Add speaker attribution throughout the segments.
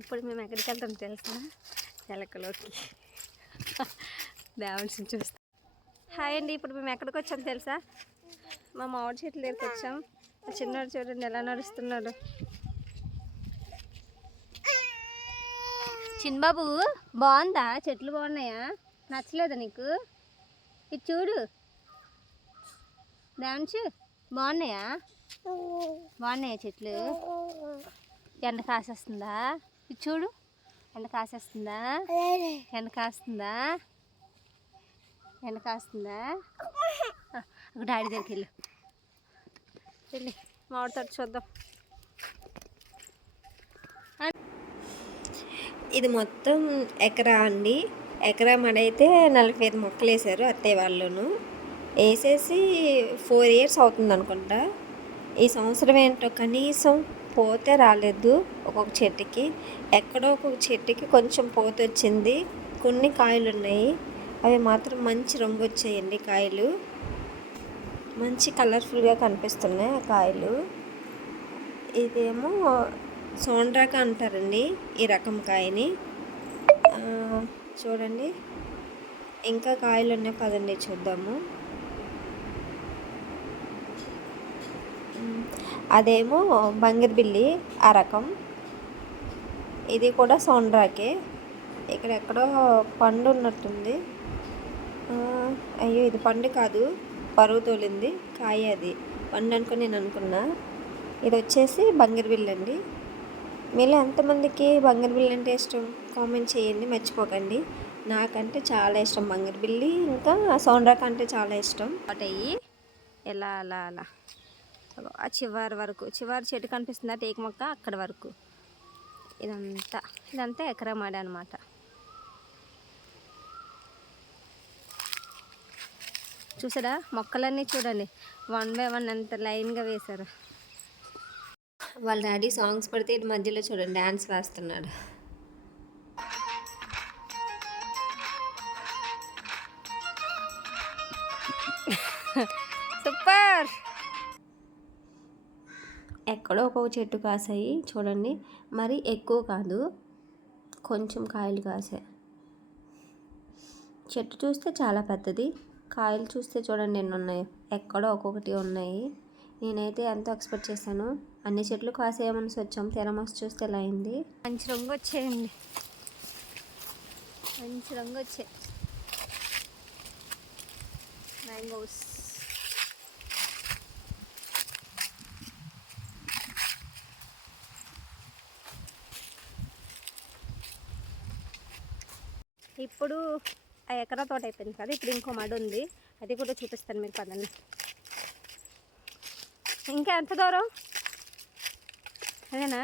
Speaker 1: ఇప్పుడు మేము ఎక్కడికి వెళ్తాం తెలుసా? ఎలకలోకి. డాన్స్ చూస్తాం. హాయ్ అండి ఇప్పుడు మేము ఎక్కడికి వచ్చాం తెలుసా? మా మామిడి చెట్ల దగ్గరికి వచ్చాం. చిన్నోడు చూడండి ఎలా నడుస్తున్నాడు. చిన్నబాబు బాగుందా? చెట్లు బాగున్నాయా? నచ్చలేదా నీకు? ఇది చూడు. డాన్స్ బాగున్నాయా? బాగున్నాయా చెట్లు? ఎండ కాసేస్తుందా? ఇది చూడు ఎండ కాసేస్తుందా? ఎండ కాస్తుందా? ఎండ కాస్తుందా? ఒక డాడీ దగ్గరికి వెళ్ళు. వెళ్ళి మామిడి తోట చూద్దాం. ఇది మొత్తం ఎకరా అండి. ఎకరా మడైతే నలభై ఐదు మొక్కలు వేసారు అత్తయ్య వాళ్ళను. వేసేసి ఫోర్ ఇయర్స్ అవుతుంది అనుకుంటా. ఈ సంవత్సరం ఏంటో కనీసం పోతే రాలేదు ఒక్కొక్క చెట్టుకి. ఎక్కడో ఒక్కొక్క చెట్టుకి కొంచెం పోత వచ్చింది. కొన్ని కాయలు ఉన్నాయి. అవి మాత్రం మంచి రంగు వచ్చాయండి కాయలు. మంచి కలర్ఫుల్గా కనిపిస్తున్నాయి ఆ కాయలు. ఇదేమో సోండ్రాక అంటారండి ఈ రకం కాయని. చూడండి. ఇంకా కాయలు ఉన్నాయి పదండి చూద్దాము. అదేమో బంగిరిబిల్లి ఆ రకం ఇది కూడా సోండ్రాకే ఇక్కడ ఎక్కడో పండు ఉన్నట్టుంది. అయ్యో ఇది పండు కాదు. పరువు తోలింది కాయ అది. పండు అనుకుని నేను అనుకున్నా. ఇది వచ్చేసి బంగిరిబిల్లి అండి. మీలో ఎంతమందికి బంగారుబిల్లి అంటే ఇష్టం? కామెంట్ చేయండి మర్చిపోకండి. నాకంటే చాలా ఇష్టం బంగారుబిల్లి. ఇంకా సౌండ్రాక్ అంటే చాలా ఇష్టం. అటయ్యి. ఎలా అలా అలా. ఆ చివరి వరకు చివరి చెట్టు కనిపిస్తుంది టేక్ మొక్క అక్కడ వరకు. ఇదంతా ఇదంతా ఎకరమాడ అనమాట చూసారా? మొక్కలన్నీ చూడండి. వన్ బై వన్ అంత లైన్గా వేశారు. వాళ్ళ డాడీ సాంగ్స్ పడితే ఇటు మధ్యలో చూడండి డ్యాన్స్ వేస్తున్నాడు. సూపర్! ఎక్కడో ఒక్కొక్క చెట్టు కాసాయి చూడండి. మరి ఎక్కువ కాదు కొంచెం కాయలు కాసాయి. చెట్టు చూస్తే చాలా పెద్దది. కాయలు చూస్తే చూడండి ఎన్ని ఉన్నాయి. ఎక్కడో ఒక్కొక్కటి ఉన్నాయి. నేనైతే ఎంతో ఎక్స్పెక్ట్ చేశాను. అన్ని చెట్లు కాసేయమని వచ్చాం తెరమస్ చూస్తే ఎలా అయింది. మంచి రంగు వచ్చేయండి. మంచి రంగు వచ్చాయి మ్యాంగోస్. ఇప్పుడు ఆ ఎకరా తోట అయిపోయింది కదా ఇప్పుడు ఇంకో మడి ఉంది. అది కూడా చూపిస్తాను మీకు పదండి. ఇంకా ఎంత దూరం? అదేనా?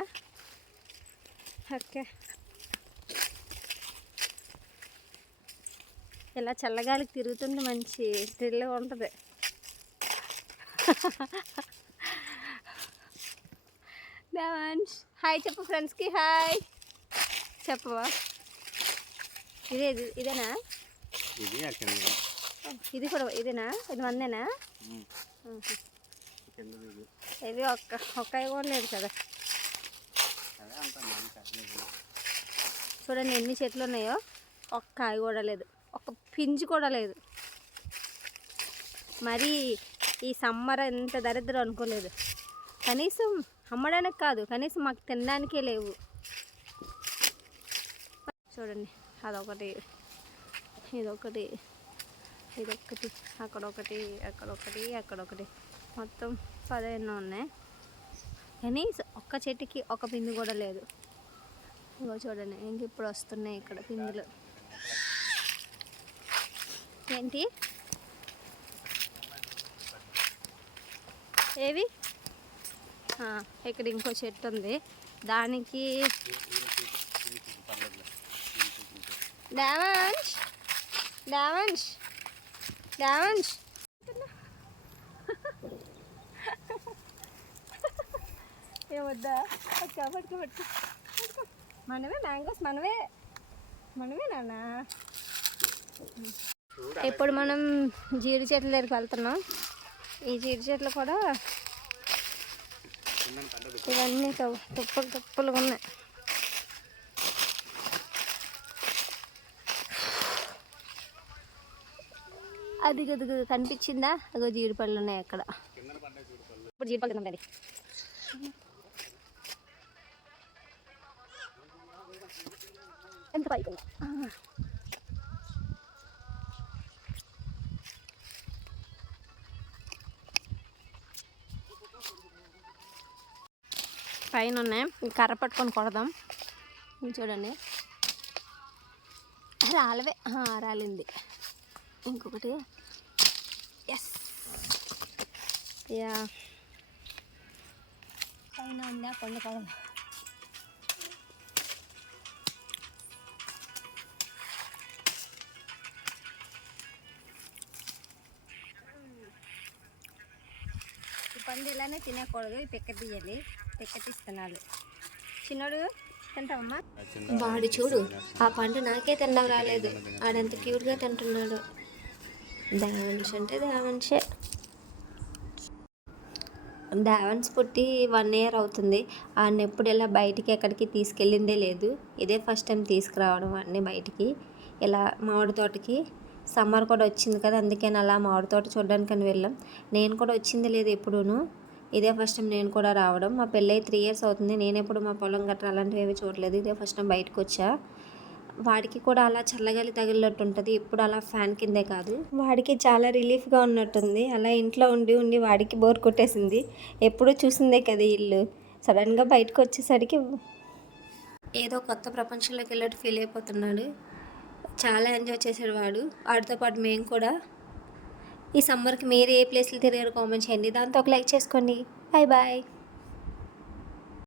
Speaker 1: ఓకే. ఇలా చల్లగాలికి తిరుగుతుంది మంచి థ్రిల్గా ఉంటుంది. హాయ్ చెప్పు ఫ్రెండ్స్కి హాయ్. చెప్పవా? ఇదే ఇది- ఇదేనా?
Speaker 2: ఇది
Speaker 1: ఇది కూడా ఇదేనా? ఇది వందేనా?
Speaker 2: ఇది.
Speaker 1: ఒక్క ఒక్క కూడా లేదు కదా. చూడండి ఎన్ని చెట్లు ఉన్నాయో. ఒక్క కాయ కూడా లేదు. ఒక్క పింజు కూడా లేదు. మరి ఈ సమ్మర్ ఎంత దరిద్రం అనుకోలేదు. కనీసం అమ్మడానికి కాదు కనీసం మాకు తినడానికే లేవు. చూడండి. అదొకటి. ఇదొకటి. ఇదొకటి అక్కడొకటి అక్కడొకటి అక్కడొకటి. మొత్తం పదిహేను ఉన్నాయి. కనీసం ఒక్క చెట్టుకి ఒక పిండి కూడా లేదు. ఇగో చూడండి ఇంక ఇప్పుడు వస్తున్నాయి ఇక్కడ పిందులు ఏంటి? ఏవి? ఇక్కడ ఇంకో చెట్టు ఉంది. దానికి డావంష్ డావంష్ డావంష్ ఏమొద్దా? పట్టుకో పట్టుకో పట్టుకో. మనమే మ్యాంగోస్ మనమే మనమే నాన్న. ఇప్పుడు మనం జీడి చెట్ల దగ్గరికి వెళ్తున్నాం. ఈ జీడి చెట్లు కూడా
Speaker 3: ఇవన్నీ తుప్పలు తుప్పలుగా ఉన్నాయి. అది గది కనిపించిందా? అగో జీడిపళ్ళు ఉన్నాయి అక్కడ. ఇప్పుడు జీడిపళ్ళు ఎంత పైకి. పైన ఉన్నాయి. కర్ర పట్టుకొని కొడదాం. చూడండి. రాలవే. రాలింది. ఇంకొకటి. ఎస్ యా పైన ఉంది? ఆ కొండ కొడదాం ఈ పండు ఇలానే తినకూడదు. ఈ పిక్క తీయాలి. పిక్క తీస్తున్నాడు. చిన్నోడు తింటావమ్మా? వాడు చూడు ఆ పండు నాకే తినడం రాలేదు. ఆడంత క్యూట్గా తింటున్నాడు. దావన్స్ అంటే దావన్సే దావన్స్ పుట్టి వన్ ఇయర్ అవుతుంది. ఆయన ఎప్పుడు ఇలా బయటికి ఎక్కడికి తీసుకెళ్ళిందే లేదు. ఇదే ఫస్ట్ టైం తీసుకురావడం అన్ని బయటికి. ఇలా మామిడి తోటకి. సమ్మర్ కూడా వచ్చింది కదా అందుకని అలా మామిడి తోట అని వెళ్ళాం. నేను కూడా వచ్చింది లేదు ఎప్పుడూను. ఇదే ఫస్ట్ టైం నేను కూడా రావడం. మా పెళ్ళై త్రీ ఇయర్స్ అవుతుంది. నేను ఎప్పుడు మా పొలం గట్రా అలాంటివి ఏమీ చూడలేదు. ఇదే ఫస్ట్ టైం బయటకు వచ్చా వాడికి కూడా అలా చల్లగాలి తగిలినట్టు ఉంటుంది ఇప్పుడు అలా ఫ్యాన్ కిందే కాదు. వాడికి చాలా రిలీఫ్గా ఉన్నట్టుంది. అలా ఇంట్లో ఉండి ఉండి వాడికి బోర్ కొట్టేసింది. ఎప్పుడూ చూసిందే కదా ఇల్లు. సడన్గా బయటకు వచ్చేసరికి ఏదో కొత్త ప్రపంచంలోకి వెళ్ళట్టు ఫీల్ అయిపోతున్నాడు. చాలా ఎంజాయ్ చేశాడు వాడు. వాడితో పాటు మేము కూడా. ఈ సమ్మర్కి మీరు ఏ ప్లేస్లు తిరిగారు? కామెంట్ చేయండి. దాంతో ఒక లైక్ చేసుకోండి. Bye bye